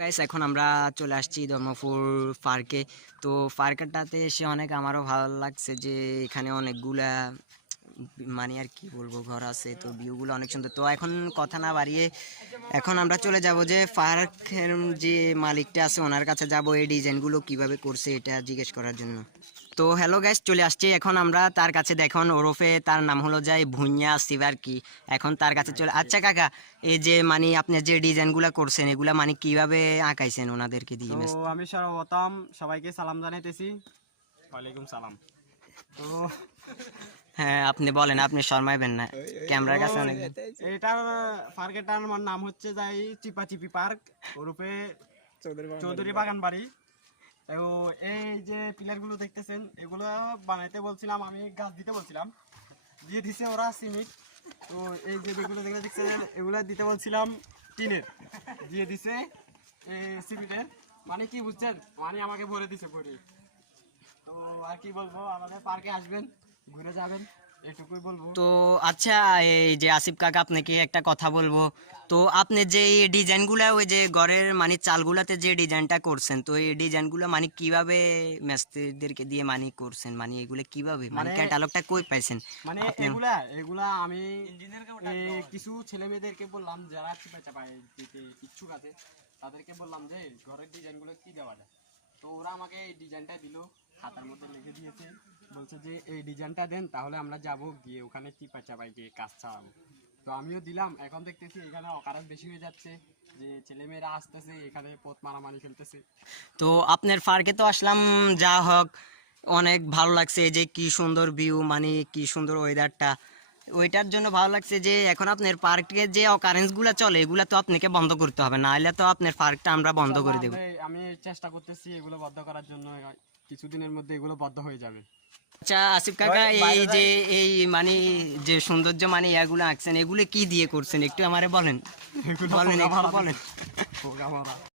Guys এখন আমরা চলে আসছি ধর্মপুর পার্কে। তো পার্কটাতে এসে অনেক আমারও ভালো লাগছে যে এখানে অনেকগুলা মানে আর কি বলবো ঘর আছে, তো ভিউগুলো অনেক সুন্দর। তো এখন কথা না বাড়িয়ে এখন আমরা চলে যাব যে পার্কের যে মালিকটা আছে ওনার কাছে যাব এই ডিজাইনগুলো কিভাবে করছে এটা জিজ্ঞেস করার জন্য। তো হ্যালো গাইস, চলে আসছি এখন আমরা তার কাছে। দেখুন ওরফে তার নাম হলো যাই ভুঁইয়া সিভার কি। এখন তার কাছে চলে। আচ্ছা কাকা, এই যে মানে আপনি যে ডিজাইনগুলো করছেন এগুলা মানে কিভাবে আঁকাইছেন ওনাদেরকে তো দিয়ে? আমি সর্বপ্রথম সবাইকে সালাম জানাইতেছি। ওয়ালাইকুম সালাম। তো হ্যাঁ আপনি বলেন, আপনি শর্মাইবেন না, ক্যামেরার কাছে অনেক। এটার পার্কেটার নাম হচ্ছে যাই চিপাচিপি পার্ক, ওরূপে চৌধুরী বাগান বাড়ি। তো এই যে পিলারগুলো দেখতেছেন এগুলো বানাইতে বলছিলাম, আমি গাছ দিতে বলছিলাম, দিয়ে দিছে ওরা সিমেন্ট। তো এই যে যেগুলো দেখছেন এগুলো দিতে বলছিলাম টিনের, দিয়ে দিছে সিমেন্টের। মানে কি বুঝছেন, মানে আমাকে ভরে দিছে ভরে। তো আর কি বলবো, আমাদের পার্কে আসবেন, ঘুরে যাবেন, এটুকুই বলবো। তো আচ্ছা, এই যে আসিফ কাকা আপনাকে একটা কথা বলবো। তো আপনি যে এই ডিজাইনগুলা ওই যে ঘরের মানে চালগুলাতে যে ডিজাইনটা করছেন, তো এই ডিজাইনগুলো মানে কিভাবে মিস্ত্রিদেরকে দিয়ে মানে করছেন, মানে এগুলো কিভাবে মানে মানে ক্যাটালগটা কই পাইছেন মানে আপনি? এগুলা এগুলা আমি কিছু ছেলে মেয়েদেরকে বললাম যারা চিপা চাপায় দিতে ইচ্ছুক আছে, তাদেরকে বললাম যে ঘরের ডিজাইনগুলো কি দেওয়া যায়। তো ওরা আমাকে এই ডিজাইনটা দিল, খাতার মধ্যে লিখে দিয়েছে, বলছে যে এই ডিজাইনটা দেন, তাহলে আমরা যাব গিয়ে ওখানে চিপা চাপাই গিয়ে কাজ চালাবো। তো আমিও দিলাম। এখন দেখতেছি এখানে অকারেন্ট বেশি হয়ে যাচ্ছে, যে ছেলেমেয়েরা আসতেছে এখানে পথ মারামারি খেলতেছে। তো আপনার পার্কে তো আসলাম, যা হোক অনেক ভালো লাগছে। এই যে কি সুন্দর ভিউ, মানে কি সুন্দর ওয়েদারটা, ওইটার জন্য ভালো লাগছে। যে এখন আপনার পার্কে যে অকারেন্স গুলা চলে এগুলা তো আপনাকে বন্ধ করতে হবে, না হলে তো আপনার পার্কটা আমরা বন্ধ করে দেবো। আমি চেষ্টা করতেছি এগুলো বদ্ধ করার জন্য, কিছুদিনের মধ্যে এগুলো বদ্ধ হয়ে যাবে। আচ্ছা আসিফ কাকা, এই যে এই মানে যে সৌন্দর্য মানে এগুলো আঁকছেন এগুলো কি দিয়ে করছেন একটু আমারে বলেন, বলেন একটু বলেন।